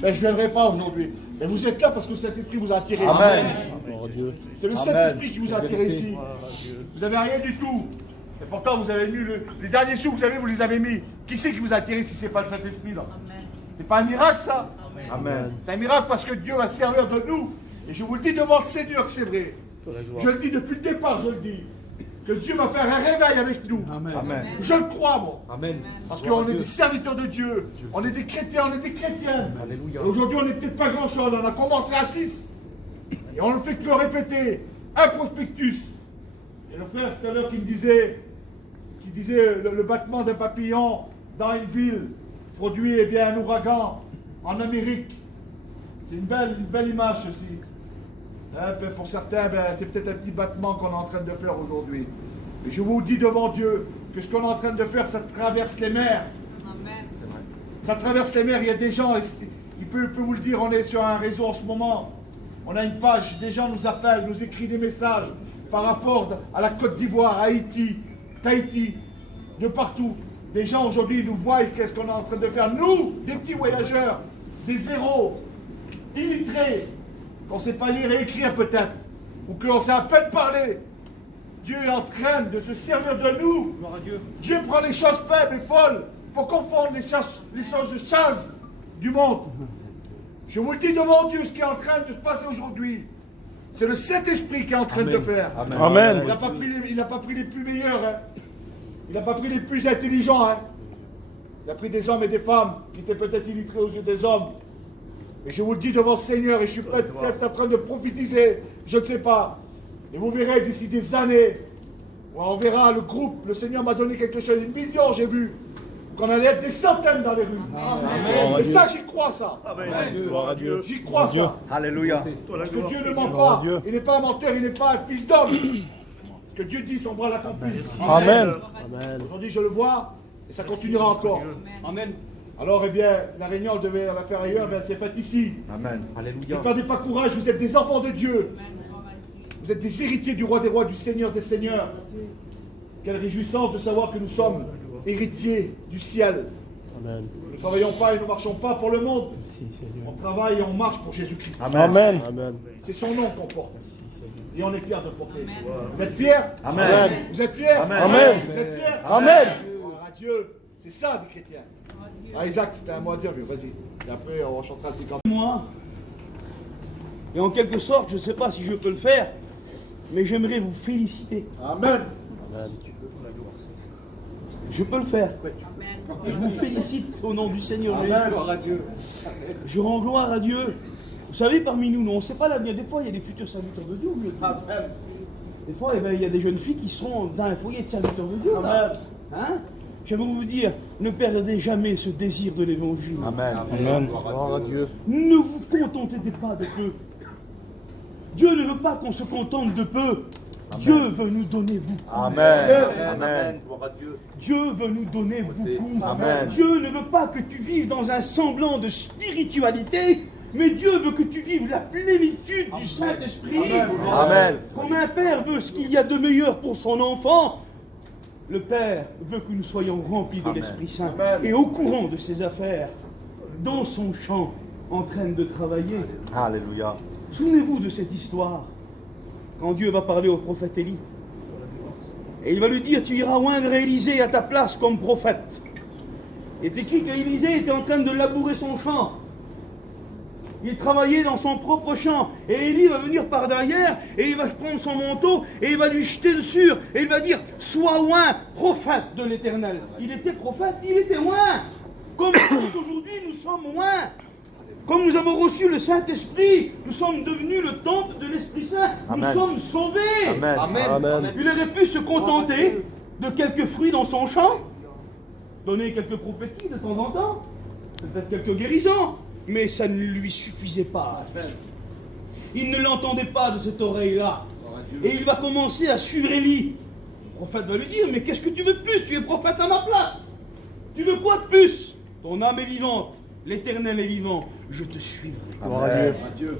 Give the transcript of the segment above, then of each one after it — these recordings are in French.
Ben, je ne viendrai pas aujourd'hui. Mais vous êtes là parce que le Saint-Esprit vous a attiré. Amen. C'est le Saint-Esprit qui vous a attiré ici. Vous n'avez rien du tout. Et pourtant, vous avez mis les derniers sous que vous avez, vous les avez mis. Qui c'est qui vous a attiré si ce n'est pas le Saint-Esprit là? C'est pas un miracle ça? Amen. C'est un miracle parce que Dieu va servir de nous. Et je vous le dis devant le Seigneur que c'est vrai. Je le dis depuis le départ, je le dis. Que Dieu va faire un réveil avec nous. Amen. Je le crois, moi. Amen. Parce qu'on est des serviteurs de Dieu. On est des chrétiens, on est des chrétiennes. Alléluia. Et aujourd'hui, on n'est peut-être pas grand-chose. On a commencé à 6. Et on ne fait que le répéter. Un prospectus. Et le frère, tout à l'heure, qui disait le battement d'un papillon dans une ville produit un ouragan en Amérique. C'est une belle image, ceci. Pour certains, c'est peut-être un petit battement qu'on est en train de faire aujourd'hui. Et je vous dis devant Dieu que ce qu'on est en train de faire, ça traverse les mers. Amen. Ça traverse les mers. Il y a des gens, il peut vous le dire, on est sur un réseau en ce moment. On a une page, des gens nous appellent, nous écrivent des messages par rapport à la Côte d'Ivoire, Haïti, Tahiti, de partout. Des gens aujourd'hui nous voient qu'est-ce qu'on est en train de faire. Nous, des petits voyageurs, des zéros, illettrés, qu'on ne sait pas lire et écrire peut-être, ou qu'on sait à peine parler. Dieu est en train de se servir de nous. Dieu prend les choses faibles et folles pour confondre les choses de chasse du monde. Je vous le dis devant Dieu, ce qui est en train de se passer aujourd'hui, c'est le Saint-Esprit qui est en train de le faire. Amen. Il n'a pas pris les plus meilleurs. Hein. Il n'a pas pris les plus intelligents. Hein. Il a pris des hommes et des femmes qui étaient peut-être illettrés aux yeux des hommes. Et je vous le dis devant le Seigneur, et je suis peut-être en train de prophétiser, je ne sais pas. Et vous verrez d'ici des années, on verra le groupe, le Seigneur m'a donné quelque chose, une vision, j'ai vu, qu'on allait être des centaines dans les rues. Amen. Et ça, j'y crois, ça. Amen. J'y crois, ça. Alléluia. Parce que Dieu ne ment pas. Il n'est pas un menteur, il n'est pas un fils d'homme. Ce que Dieu dit, son bras l'accomplit. Amen. Aujourd'hui, je le vois, et ça continuera encore. Amen. Alors, eh bien, la réunion, on devait la faire ailleurs, c'est fait ici. Amen. Ne Alléluia. perdez pas courage, vous êtes des enfants de Dieu. Vous êtes des héritiers du roi des rois, du Seigneur des seigneurs. Quelle réjouissance de savoir que nous sommes héritiers du ciel. Amen. Nous ne travaillons pas et nous ne marchons pas pour le monde. On travaille et on marche pour Jésus-Christ. Amen. C'est son nom qu'on porte. Et on est fiers de le porter. Vous êtes fiers? Amen. Vous êtes fiers? Amen. Vous êtes fiers? Amen. Gloire à Dieu. C'est ça des chrétiens. Ah Isaac, c'était un mot à dire, vas-y. Et après, on chantera le petit camp. Moi, et en quelque sorte, je ne sais pas si je peux le faire, mais j'aimerais vous féliciter. Amen. Je peux le faire. Je vous félicite au nom du Seigneur Jésus. Gloire à Dieu. Je rends gloire à Dieu. Vous savez, parmi nous, on ne sait pas l'avenir. Des fois, il y a des futurs serviteurs de Dieu. Amen. Des fois, eh ben, il y a des jeunes filles qui seront dans un foyer de serviteurs de Dieu. Là. Hein? J'aimerais vous dire, ne perdez jamais ce désir de l'évangile. Amen. Amen. Gloire à Dieu. Ne vous contentez pas de peu. Dieu ne veut pas qu'on se contente de peu. Amen. Dieu veut nous donner beaucoup. Amen. Amen. Dieu veut nous donner beaucoup. Amen. Dieu ne veut pas que tu vives dans un semblant de spiritualité, mais Dieu veut que tu vives la plénitude du Saint-Esprit. Amen. Comme un père veut ce qu'il y a de meilleur pour son enfant, le Père veut que nous soyons remplis de l'Esprit Saint et au courant de ses affaires, dans son champ, en train de travailler. Alléluia. Souvenez-vous de cette histoire, quand Dieu va parler au prophète Élie. Et il va lui dire, tu iras oindre Élisée à ta place comme prophète. Il est écrit qu'Élisée était en train de labourer son champ. Il travaillait dans son propre champ. Et Élie va venir par derrière et il va prendre son manteau et il va lui jeter dessus. Et il va dire, sois oint, prophète de l'Éternel. Il était prophète, il était oint. Comme nous, aujourd'hui, nous sommes oints. Comme nous avons reçu le Saint-Esprit, nous sommes devenus le temple de l'Esprit Saint. Nous Amen. sommes sauvés. Amen. Amen. Il aurait pu se contenter de quelques fruits dans son champ, donner quelques prophéties de temps en temps, peut-être quelques guérisons, mais ça ne lui suffisait pas. Il ne l'entendait pas de cette oreille-là. Et il va commencer à suivre Élie. Le prophète va lui dire, mais qu'est-ce que tu veux de plus? Tu es prophète à ma place. Tu veux quoi de plus? Ton âme est vivante. L'Éternel est vivant. je te suivrai. Gloire à Dieu.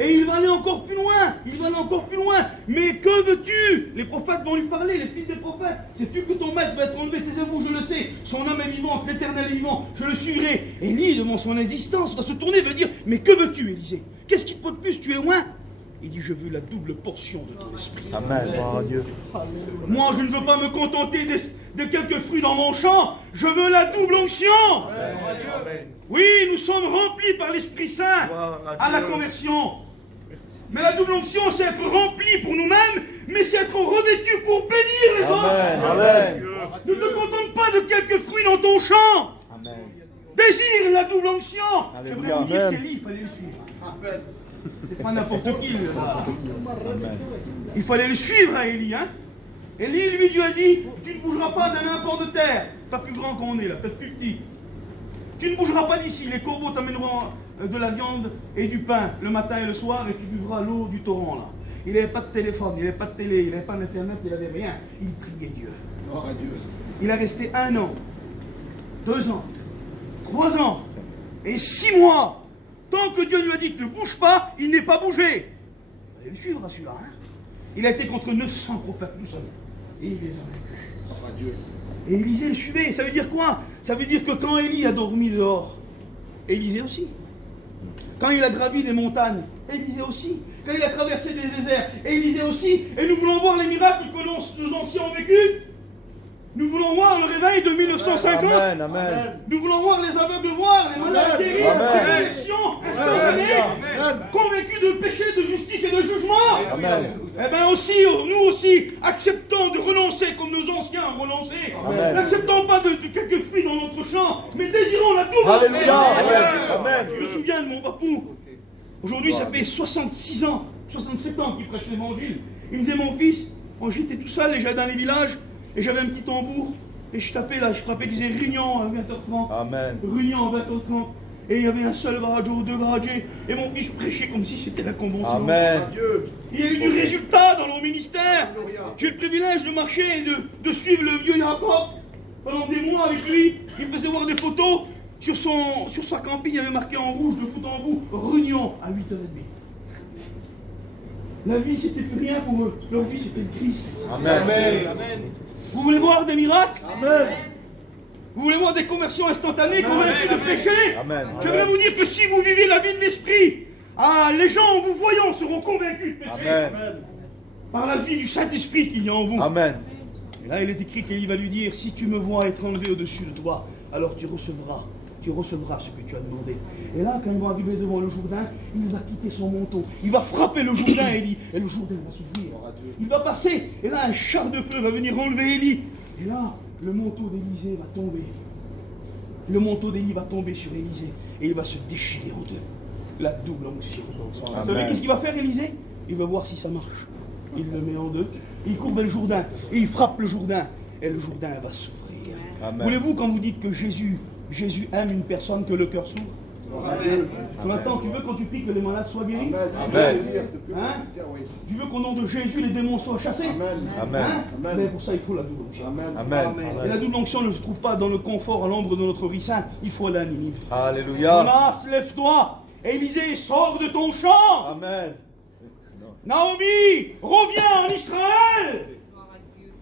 Et il va aller encore plus loin, il va aller encore plus loin. Mais que veux-tu? Les prophètes vont lui parler, les fils des prophètes. Sais-tu que ton maître va être enlevé? Taisez-vous, je le sais. Son âme est vivante, l'Éternel est vivant, je le suivrai. Élie, devant son existence, va se tourner et va dire, mais que veux-tu, Élisée? Qu'est-ce qu'il te faut de plus? Tu es loin. Il dit, je veux la double portion de ton esprit. Amen. Gloire à Dieu. Moi, je ne veux pas me contenter de quelques fruits dans mon champ. Je veux la double onction. Oui, nous sommes remplis par l'Esprit Saint à la conversion. Mais la double onction, c'est être rempli pour nous-mêmes, mais c'est être revêtu pour bénir les autres. Amen. Ne te contente pas de quelques fruits dans ton champ. Amen. Désire la double onction. Alléluia. J'aimerais vous dire Amen. qu'Élie, il fallait le suivre. C'est pas n'importe qui. Il fallait le suivre à Élie. Hein? Élie, lui, Dieu a dit, tu ne bougeras pas d'un import de terre. Pas plus grand qu'on est là, peut-être plus petit. Tu ne bougeras pas d'ici. Les corbeaux t'amèneront de la viande et du pain le matin et le soir et tu buvras l'eau du torrent là. Il n'avait pas de téléphone, il n'avait pas de télé, il n'avait pas d'internet, il n'avait rien. Il priait Dieu. Gloire à Dieu. Il a resté 1 an, 2 ans, 3 ans et 6 mois. Tant que Dieu lui a dit ne bouge pas, il n'est pas bougé. Vous allez le suivre à celui-là. Hein? Il a été contre 900 prophètes tout seul. Et il les a vaincus. Gloire à Dieu. Et Élisée le suivait. Ça veut dire quoi? Ça veut dire que quand Élie a dormi dehors, Élisée aussi. Quand il a gravi des montagnes, Élisée aussi. Quand il a traversé des déserts, Élisée aussi. Et nous voulons voir les miracles que nos anciens ont vécus. Nous voulons voir le réveil de 1950. Amen. Amen. Nous voulons voir les aveugles voir, les malades guéris, Amen. les conversions instantanées, convaincus de péché, de justice et de jugement. Amen. Eh bien aussi, nous aussi, acceptons de renoncer comme nos anciens ont renoncé. Amen. N'acceptons pas de quelques fruits dans notre champ, mais désirons la double. Alléluia. Amen. Amen. Je me souviens de mon papou. Aujourd'hui, ça fait 66 ans, 67 ans qu'il prêche l'évangile. Il me disait, mon fils, quand j'étais tout seul et j'allais dans les villages, et j'avais un petit tambour, et je tapais là, je frappais, je disais Réunion à 20h30. Amen. Réunion à 20h30. Et il y avait un seul radio, 2 radios, et mon fils prêchait comme si c'était la convention. Amen. Dieu. Il y a eu du résultat dans leur ministère. Alléluia. J'ai le privilège de marcher et de suivre le vieux Jacob pendant des mois avec lui. Il me faisait voir des photos. Sur sa camping, il y avait marqué en rouge, de bout en bout, Réunion à 8h30. La vie, c'était plus rien pour eux. Leur vie, c'était le Christ. Amen. Vous voulez voir des miracles? Amen. Vous voulez voir des conversions instantanées, convaincus de péché? Amen. J'aimerais vous dire que si vous vivez la vie de l'Esprit, les gens en vous voyant seront convaincus de péché. Amen. Par la vie du Saint-Esprit qu'il y a en vous. Amen. Et là, il est écrit qu'Élie va lui dire, si tu me vois être enlevé au-dessus de toi, alors tu recevras ce que tu as demandé. Et là, quand il va arriver devant le Jourdain, il va quitter son manteau. Il va frapper le Jourdain, Élie, et le Jourdain va s'ouvrir. Il va passer, et là, un char de feu va venir enlever Élie. Et là, le manteau d'Élisée va tomber. Le manteau d'Élie va tomber sur Élisée, et il va se déchirer en deux. La double onction. Vous savez qu'est-ce qu'il va faire, Élisée? Il va voir si ça marche. Il le met en deux, il court vers le Jourdain, et il frappe le Jourdain, et le Jourdain va s'ouvrir. Amen. Voulez-vous, quand vous dites que Jésus aime une personne, que le cœur s'ouvre? Amen. Jonathan, tu veux quand tu pries que les malades soient guéris? Amen. Hein? Tu veux qu'au nom de Jésus, les démons soient chassés? Amen. Hein? Amen. Mais pour ça, il faut la double onction. Amen. Et la double onction ne se trouve pas dans le confort, à l'ombre de notre vie sainte. Il faut aller à Ninive. Alléluia. Jonas, lève-toi. Élisée, sors de ton champ. Amen. Naomi, reviens en Israël.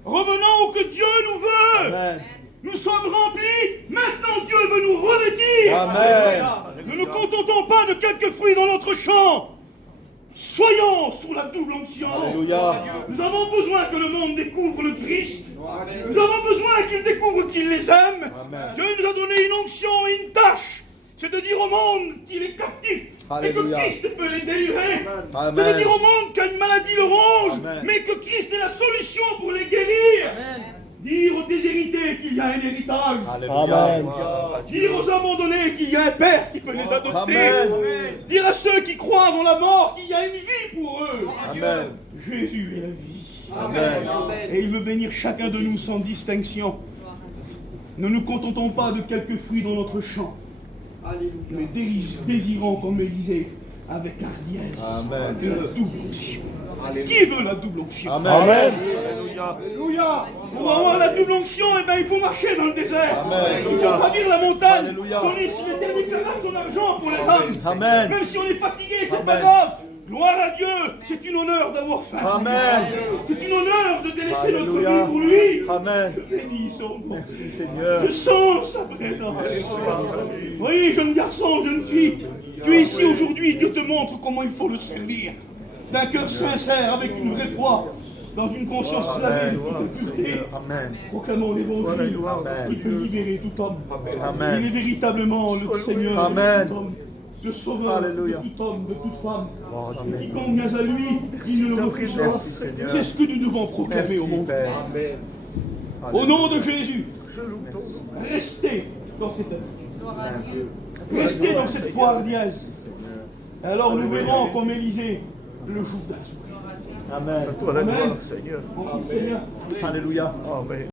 Revenons que Dieu nous veut. Amen. Nous sommes remplis. Maintenant, Dieu veut nous revêtir. Amen. Ne nous contentons pas de quelques fruits dans notre champ. Soyons sous la double onction. Alléluia. Nous avons besoin que le monde découvre le Christ. Nous avons besoin qu'il découvre qu'il les aime. Amen. Dieu nous a donné une onction et une tâche. C'est de dire au monde qu'il est captif. Et que Alléluia. Christ peut les délivrer. Amen. C'est de dire au monde qu'une maladie le ronge, Amen. mais que Christ est la solution pour les guérir. Dire aux déshérités qu'il y a un héritage. Alléluia. Dire aux abandonnés qu'il y a un Père qui peut les adopter. Amen. Dire à ceux qui croient avant la mort qu'il y a une vie pour eux. Amen. Jésus est la vie. Amen. Et il veut bénir chacun de nous sans distinction. Ne nous contentons pas de quelques fruits dans notre champ, mais désirons comme Élisée avec hardiesse. Amen. La double onction. Qui veut la double onction? Amen. Alléluia. Pour avoir la double onction, eh ben, il faut marcher dans le désert. Amen. Il faut gravir la montagne. Alléluia. Donner sur l'éternel canard son argent pour les âmes. Amen. Même si on est fatigué, c'est pas Amen. grave. Gloire à Dieu. C'est une honneur d'avoir faim. Amen. C'est une honneur de délaisser notre Alléluia. vie pour lui. Amen. Je bénis son nom. Merci Seigneur. Je sens sa présence. Oui, jeune garçon, jeune fille, tu es ici aujourd'hui, Dieu te montre comment il faut le servir. D'un cœur sincère, avec une vraie foi, dans une conscience lavée de toute pureté. Amen. Proclamons l'évangile Amen. qui peut libérer tout homme. Amen. Il est véritablement le Seigneur Amen. de tout homme, le sauveur Alléluia. de tout homme, de toute femme. Amen. Quiconque vient à lui, il ne le refuse pas. Merci, Seigneur. C'est ce que nous devons proclamer Merci au monde. Père. Au nom de Jésus, restez dans cette œuvre. Restez dans cette foi hardiesse. Et alors nous verrons comme Élisée le jour d'un soir. Amen. Amen. Bon, Seigneur. Alléluia.